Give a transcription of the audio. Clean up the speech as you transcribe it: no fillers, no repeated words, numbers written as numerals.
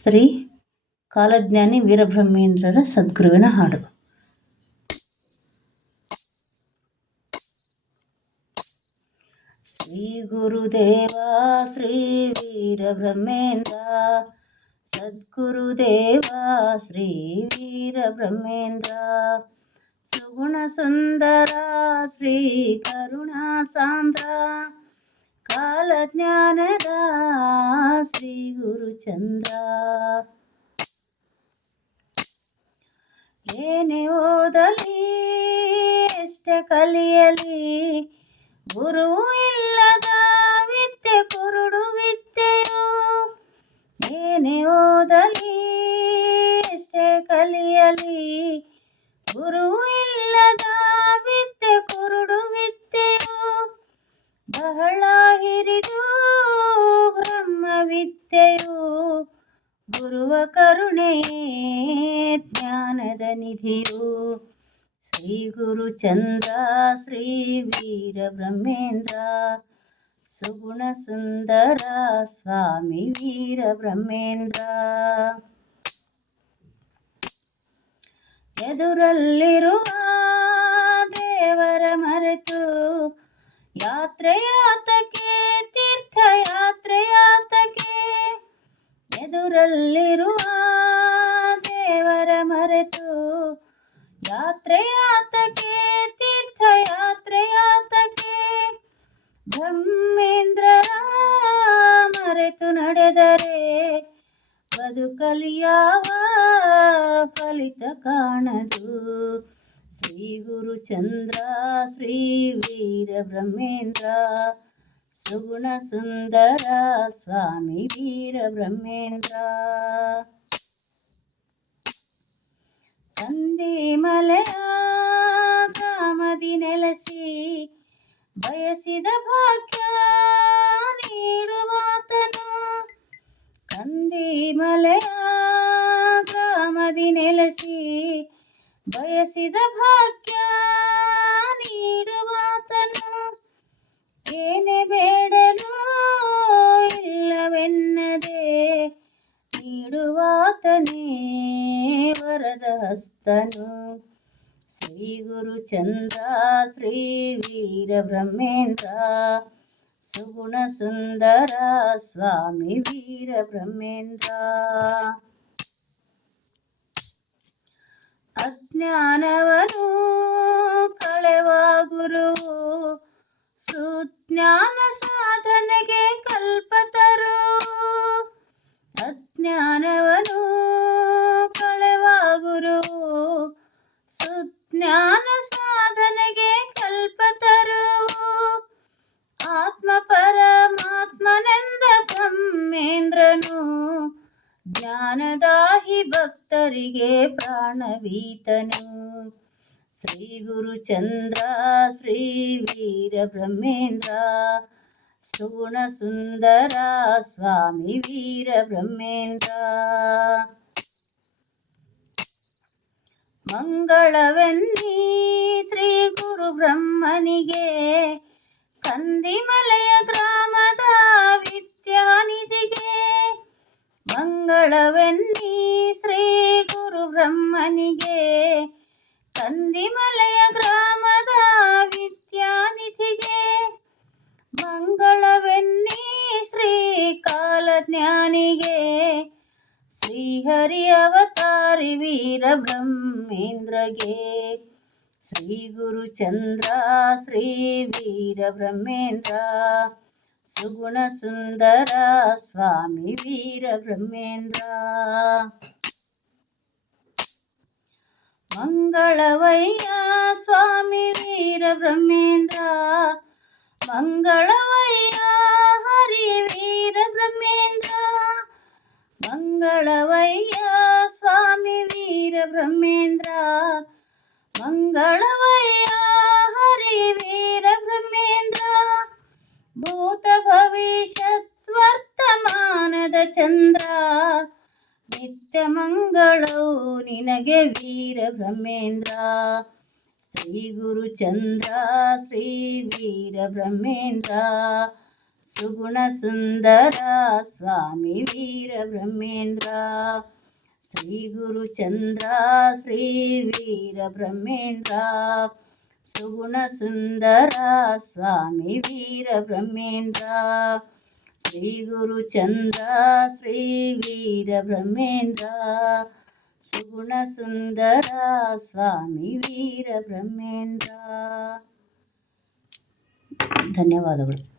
ಶ್ರೀ ಕಾಲಜ್ಞಾನಿ ವೀರಬ್ರಹ್ಮೇಂದ್ರರ ಸದ್ಗುರುವಿನ ಹಾಡು. ಶ್ರೀ ಗುರುದೇವ ಶ್ರೀ ವೀರಬ್ರಹ್ಮೇಂದ್ರ, ಸದ್ಗುರುದೇವ ಶ್ರೀ ವೀರಬ್ರಹ್ಮೇಂದ್ರ, ಸುಗುಣ ಸುಂದರ ಶ್ರೀ ಕರುಣಾ ಸಾಂದ್ರ, ಕಾಲಜ್ಞಾನದ ಶ್ರೀ ಗುರುಚಂದ್ರ. ಏನೇ ಓದಲಿ ಎಷ್ಟೇ ಕಲಿಯಲಿ, ಗುರು ಇಲ್ಲದ ವಿದ್ಯೆ ಕುರುಡು ವಿದ್ಯೆಯು. ಏನೇ ಓದಲಿ ಎಷ್ಟೇ ಕಲಿಯಲಿ, ಗುರು ಇಲ್ಲದ ವಿದ್ಯೆ ಕುರುಡು ವಿದ್ಯೆಯು. ಬಹಳ ಹಿರಿದು ಬ್ರಹ್ಮ ವಿದ್ಯೆಯು, ಗುರುವ ಕರುಣೆ ಜ್ಞಾನದ ನಿಧಿಯು. ಶ್ರೀ ಗುರುಚಂದ್ರ ಶ್ರೀ ವೀರಬ್ರಹ್ಮೇಂದ್ರ, ಸುಗುಣ ಸುಂದರ ಸ್ವಾಮಿ ವೀರಬ್ರಹ್ಮೇಂದ್ರ. ಎದುರಲ್ಲಿರುವ ದೇವರ ಮರೆತು ಯಾತ್ರೆಯಾತಕ್ಕೆ, ತೀರ್ಥಯಾತ್ರೆಯಾತಕ್ಕೆ. ಎದುರಲ್ಲಿರುವ ದೇವರ ಮರೆತು ಯಾತ್ರೆಯಾತಕ್ಕೆ, ತೀರ್ಥಯಾತ್ರೆಯಾತಕ್ಕೆ. ಬ್ರಹ್ಮೇಂದ್ರರ ಮರೆತು ನಡೆದರೆ ಬದುಕಲಿ ಯಾವ ಫಲಿತ ಕಾಣದು. ಶ್ರೀ ಗುರುಚಂದ್ರ ಶ್ರೀ ವೀರಬ್ರಹ್ಮೇಂದ್ರ, ಸುಗುಣ ಸುಂದರ ಸ್ವಾಮಿ ವೀರಬ್ರಹ್ಮೇಂದ್ರ. ಕಂದಿಮಲೆಯ ಗ್ರಾಮದಿ ನೆಲೆಸಿ ಬಯಸಿದ ಭಾಗ್ಯ ನೀಡುವಾತನು. ಕಂದಿಮಲೆಯ ಗ್ರಾಮದಿ ನೆಲೆಸಿ ಬಯಸಿದ ಭಾಗ್ಯ ನೀಡುವಾತನು. ಏನೇ ಬೇಡಲು ಇಲ್ಲವೆನ್ನದೆ ನೀಡುವಾತನೇ ವರದ ಹಸ್ತನು. ಶ್ರೀ ಗುರುಚಂದ್ರ ಶ್ರೀ ವೀರಬ್ರಹ್ಮೇಂದ್ರ, ಸುಗುಣ ಸುಂದರ ಸ್ವಾಮಿ ವೀರಬ್ರಹ್ಮೇಂದ್ರ. ಅಜ್ಞಾನವನು ಕಳೆವ ಗುರುವು, ಸುಜ್ಞಾನ ಸಾಧನೆಗೆ ಕಲ್ಪತರು. ಅಜ್ಞಾನವನು ಕಳೆವ ಗುರುವು, ಸುಜ್ಞಾನ ಸಾಧನೆಗೆ ಕಲ್ಪತರು. ಆತ್ಮ ಪರಮಾತ್ಮನೆಂದ ಬ್ರಹ್ಮೇಂದ್ರನು, ಜ್ಞಾನದಾಹಿ ಭಕ್ತರಿಗೆ ಪ್ರಾಣವೀತನು. ಶ್ರೀ ಗುರುಚಂದ್ರ ಶ್ರೀ ವೀರಬ್ರಹ್ಮೇಂದ್ರ, ಸುಗುಣ ಸುಂದರ ಸ್ವಾಮಿ ವೀರಬ್ರಹ್ಮೇಂದ್ರ. ಮಂಗಳವೆನ್ನಿ ಶ್ರೀ ಗುರು ಬ್ರಹ್ಮನಿಗೆ, ಕಂದಿಮಲೆಯ ಗ್ರಾಮದ ವಿದ್ಯಾನಿಧಿಗೆ. ಮಂಗಳವೆನ್ನಿ ಶ್ರೀ ಗುರು ಬ್ರಹ್ಮನಿಗೆ, ಕಂದಿಮಲೆಯ ಗ್ರಾಮದ ವಿದ್ಯಾನಿಧಿಗೆ. ಮಂಗಳವೆನ್ನಿ ಶ್ರೀ ಕಾಲಜ್ಞಾನಿಗೆ, ಶ್ರೀಹರಿ ಅವತಾರಿ ವೀರಬ್ರಹ್ಮೇಂದ್ರಗೆ. ಶ್ರೀ ಗುರುಚಂದ್ರ ಶ್ರೀ ವೀರಬ್ರಹ್ಮೇಂದ್ರ, ಸುಗುಣ ಸುಂದರ ಸ್ವಾಮಿ ವೀರಬ್ರಹ್ಮೇಂದ್ರ. ಮಂಗಳವಯ್ಯ ಸ್ವಾಮಿ ವೀರಬ್ರಹ್ಮೇಂದ್ರ, ಮಂಗಳವಯ್ಯ ಹರಿ ವೀರಬ್ರಹ್ಮೇಂದ್ರ. ಮಂಗಳವಯ್ಯ ಸ್ವಾಮಿ ವೀರಬ್ರಹ್ಮೇಂದ್ರ, ಮಂಗಳವಯ್ಯ ಹರಿ ವೀರಬ್ರಹ್ಮೇಂದ್ರ. ಭೂತ ಭವಿಷ್ಯತ್ ವರ್ತಮಾನದ ಚಂದ್ರ, ನಿತ್ಯ ಮಂಗಳವು ನಿನಗೆ ವೀರಬ್ರಹ್ಮೇಂದ್ರ. ಶ್ರೀ ಗುರುಚಂದ್ರ ಶ್ರೀ ವೀರಬ್ರಹ್ಮೇಂದ್ರ, ಸುಗುಣ ಸುಂದರ ಸ್ವಾಮಿ ವೀರಬ್ರಹ್ಮೇಂದ್ರ. ಗುರುಚಂದ್ರ ಶ್ರೀ ವೀರಬ್ರಹ್ಮೇಂದ್ರ ಸುಗುಣ ಸುಂದರ ಸ್ವಾಮಿ ವೀರಬ್ರಹ್ಮೇಂದ್ರ ಶ್ರೀ ಗುರುಚಂದ್ರ ಶ್ರೀ ವೀರಬ್ರಹ್ಮೇಂದ್ರ ಸುಗುಣ ಸುಂದರ ಸ್ವಾಮಿ ವೀರಬ್ರಹ್ಮೇಂದ್ರ. ಧನ್ಯವಾದಗಳು.